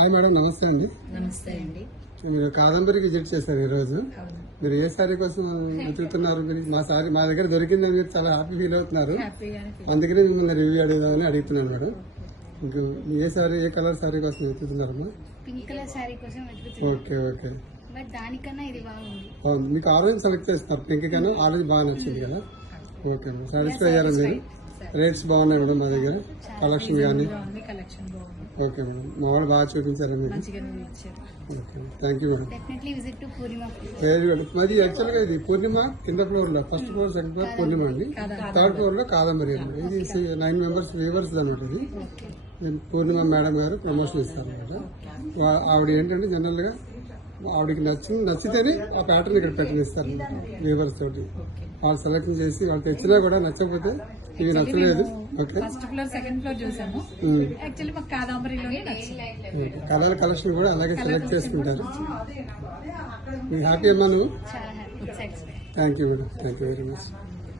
Hi madam, నమస్తే అండి. నమస్తే అండి. మీరు కాదంబరి విజిట్ చేశారు ఈరోజు. మీరు ఏ సారీ కోసం వెతుకుతున్నారు? మీరు మా దగ్గర దొరికిందని మీరు చాలా హ్యాపీ ఫీల్ అవుతున్నారు. అందుకనే మిమ్మల్ని రివ్యూ అడుగుదామని అడుగుతున్నాను మేడం. మీకు ఏ కలర్ సారీ కోసం వెతుకుతున్నారమ్మా? పింక్ కలర్ సారీ కోసం వెతుకుతున్నాను. Okay okay. బట్ దానికన్నా ఇది బాగుంది. అవును, మీకు ఆరెంజ్ సెలెక్ట్ చేస్తారు. పింక్ కన్నా ఆరెంజ్ బాగా నచ్చింది కదా. ఓకే మేడం, సాటిస్ఫై అయ్యారా మీరు? రేట్స్ బాగున్నాయి మేడం మా దగ్గర, కలెక్షన్ కానీ. ఓకే మేడం, మా వాళ్ళు బాగా చూపించారు మీరు. Okay, thank you madam. Definitely visit to Purnima. Very good. మరి యాక్చువల్గా ఇది పూర్ణిమ కింద ఫ్లోర్ లో, ఫస్ట్ ఫ్లోర్, సెకండ్ ఫ్లోర్ పూర్ణిమ అండి, థర్డ్ ఫ్లోర్ లో కాదంబరి అండి. ఇది 9 మెంబర్స్ వ్యూవర్స్ అనమాట. ఇది పూర్ణిమ మేడం గారు ప్రమోషన్ ఇస్తారు అనమాట. ఆవిడ ఏంటంటే జనరల్ గా ఆవిడకి నచ్చితేనే ఆ ప్యాటర్న్ ఇక్కడ పెట్టనిస్తారు వ్యూవర్స్ తోటి. వాళ్ళు సెలెక్షన్ చేసి వాళ్ళు తెచ్చినా కూడా నచ్చకపోతే ఇవి నచ్చలేదు. Okay, first floor second floor చూసాము. యాక్చువల్లీ మాకు కాదంబరిలోనే నచ్చింది. కలర్ కలెక్షన్ కూడా అలాగే సెలెక్ట్ చేసుకుంటారు. మీకు హ్యాపీ అమ్మా నువ్వు? చాలా happy. Thank you madam, thank you very much.